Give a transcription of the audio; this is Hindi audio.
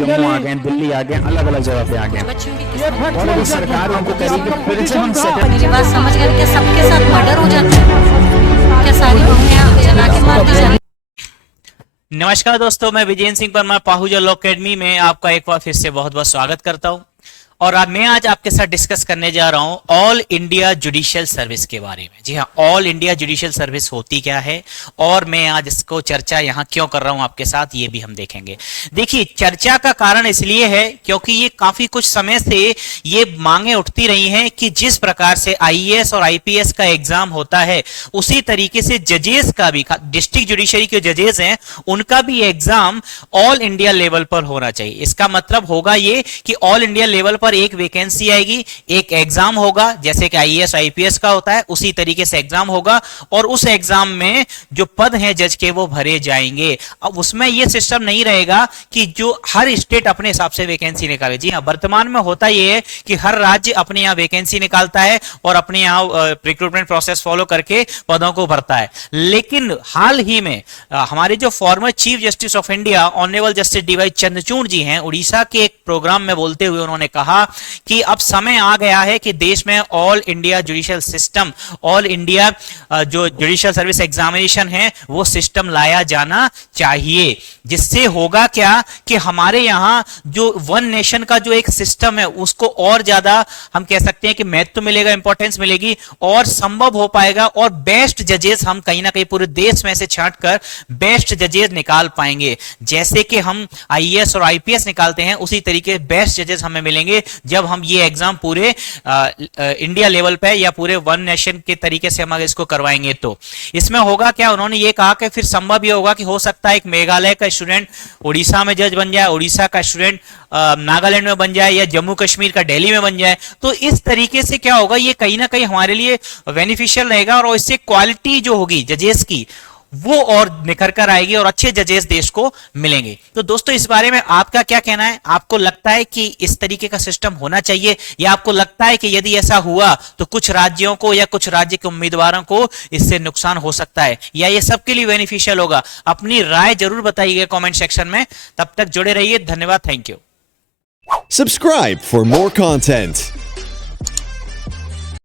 जम्मू आ गए, दिल्ली आ गए, अलग अलग जगह पे आ गए और अभी सरकार उनको करेगी फिर से हम मेरी बात समझ गए? क्या सबके साथ मर्डर हो जाता है? क्या सारी बहुएं जला के मार दी जाती? नमस्कार दोस्तों, मैं विजय सिंह परमार पाहुजा लॉ अकेडमी में आपका एक बार फिर से बहुत बहुत स्वागत करता हूं। और मैं आज आपके साथ डिस्कस करने जा रहा हूं ऑल इंडिया जुडिशियल सर्विस के बारे में। जी हाँ, ऑल इंडिया जुडिशियल सर्विस होती क्या है और मैं आज इसको चर्चा यहां क्यों कर रहा हूं आपके साथ, ये भी हम देखेंगे। देखिए, चर्चा का कारण इसलिए है क्योंकि ये काफी कुछ समय से ये मांगे उठती रही हैं कि जिस प्रकार से आईएएस और आईपीएस का एग्जाम होता है उसी तरीके से जजेस का भी, डिस्ट्रिक्ट जुडिशरी के जजेस हैं, उनका भी एग्जाम ऑल इंडिया लेवल पर होना चाहिए। इसका मतलब होगा ये कि ऑल इंडिया लेवल पर एक वैकेंसी आएगी, एक एग्जाम होगा, जैसे कि आईएएस आईपीएस का होता है उसी तरीके से एग्जाम होगा और उस एग्जाम में जो पद हैं जज के वो भरे जाएंगे। अब उसमें यह सिस्टम नहीं रहेगा कि जो हर स्टेट अपने हिसाब से वैकेंसी निकाले। जी हां, वर्तमान में होता यह है कि हर राज्य अपने यहां वैकेंसी निकालता है और अपने यहां रिक्रूटमेंट प्रोसेस फॉलो करके पदों को भरता है। लेकिन हाल ही में हमारे जो former chief justice of India honourable justice DY Chandrachud ji हैं, उड़ीसा के एक प्रोग्राम में बोलते हुए उन्होंने कहा कि अब समय आ गया है कि देश में all India judicial system, all India जो जुडिशियल सर्विस एग्जामिनेशन है वो सिस्टम लाया जाना चाहिए। जिससे होगा क्या कि हमारे यहां जो वन नेशन का जो एक सिस्टम है उसको और ज्यादा हम कह सकते हैं कि महत्व मिलेगा, इंपॉर्टेंस मिलेगी और संभव हो पाएगा और बेस्ट जजेस हम कहीं ना कहीं पूरे देश में से छांटकर बेस्ट जजेस निकाल पाएंगे। जैसे कि हम आईएएस और आईपीएस निकालते हैं उसी तरीके बेस्ट जजेस हमें मिलेंगे जब हम ये एग्जाम पूरे इंडिया लेवल पे या पूरे वन नेशन के तरीके से हम अगर इसको करवाएंगे तो इसमें होगा क्या। उन्होंने ये कहा कि फिर संभव ये होगा कि हो सकता है एक मेघालय का स्टूडेंट उड़ीसा में जज बन जाए, उड़ीसा का स्टूडेंट नागालैंड में बन जाए या जम्मू कश्मीर का दिल्ली में बन जाए। तो इस तरीके से क्या होगा, ये कहीं ना कहीं हमारे लिए बेनिफिशियल रहेगा और इससे क्वालिटी जो होगी जजेस की वो और निखर कर आएगी और अच्छे जजेस देश को मिलेंगे। तो दोस्तों, इस बारे में आपका क्या कहना है? आपको लगता है कि इस तरीके का सिस्टम होना चाहिए या आपको लगता है कि यदि ऐसा हुआ तो कुछ राज्यों को या कुछ राज्य के उम्मीदवारों को इससे नुकसान हो सकता है या ये सबके लिए बेनिफिशियल होगा? अपनी राय जरूर बताइएगा कमेंट सेक्शन में। तब तक जुड़े रहिए। धन्यवाद। Thank you. Subscribe for more content.